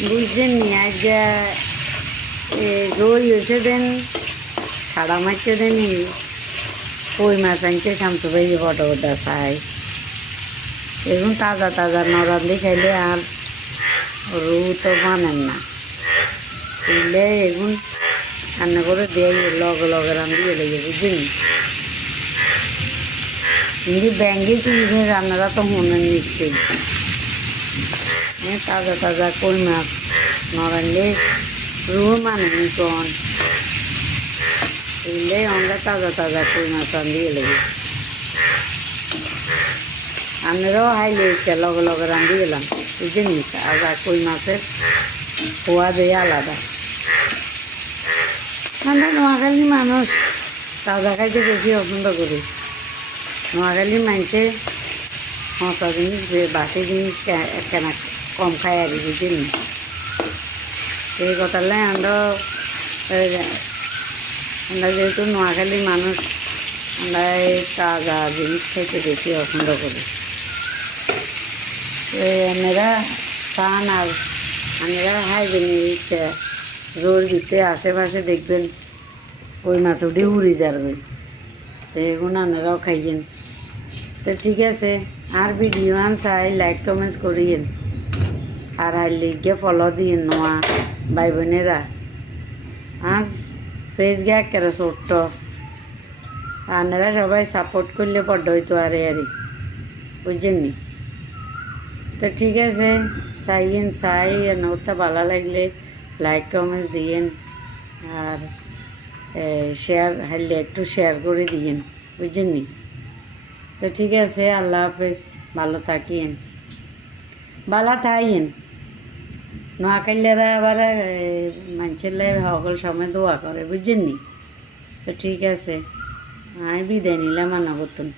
বুঝছেন নি আজ রই হয়েছে দেন ছাড়া মারছে দেন কই মাছ আনছে শামসু ভাই বড় বড় চাই এখন তাজা তাজা নরান্দি খাইলে আর রু তো মানেন না বুঝলে এখন রান্না করে দিয়ে লগে লগে রান্ধিয়ে লেগে বুঝছেন কিন্তু ব্যাঙ্গে তুলে রান্নাটা তো মনে নিচ্ছেই তাজা তাজা কই মাছ নরান্দি রু মানেনি কোন বুঝলে আমরা তাজা তাজা কই মাছ রান্ধিয়ে লেগে আপনারাও হাইলে ইচ্ছা লগে লগে রান্ধি গেলাম বুঝছেন তাজা কই মাছের খোয়া দেয় আলাদা আমরা নোয়াখালী মানুষ তাজা খাইতে বেশি পছন্দ করি নোয়াখালী মানুষে মশা জিনিস বাসি জিনিস কেনা কম খায় আর বুঝছেন এই কথাটাই আমরা যেহেতু নোয়াখালী মানুষ আমরা এই তাজা জিনিস খাইতে বেশি পছন্দ করি আপনারা চান আর আপনারা খাইবেন ইচ্ছা রোর ভিতরে আশেপাশে দেখবেন ওই মাছ উঠে উড়ে যাবে তো এগুলো আপনারাও খাইয়েন তো ঠিক আছে আর ভিডিও আন চাই লাইক কমেন্টস করিয়েন আর হাইলে গিয়ে ফলো দিয়েন নোয়া ভাই বোনেরা আর পেজ গে একেবারে ছোট্ট আপনারা সবাই সাপোর্ট করলে বড্ড হইতো আরে বুঝছেন নি তো ঠিক আছে চাই ওটা ভালো লাগলে লাইক কমেন্টস দিয়েন আর শেয়ার হাইলে একটু শেয়ার করে দিয়েন বুঝছেন নি তো ঠিক আছে আল্লাহ হাফেজ ভালো থাকিয়েন ভালো থাইয়েন নোয়াখালীরা আবার মানুষের সকল সময় দোয়া করে বুঝছেন নি তো ঠিক আছে আমি বিদায় নিলাম আনা বর্তন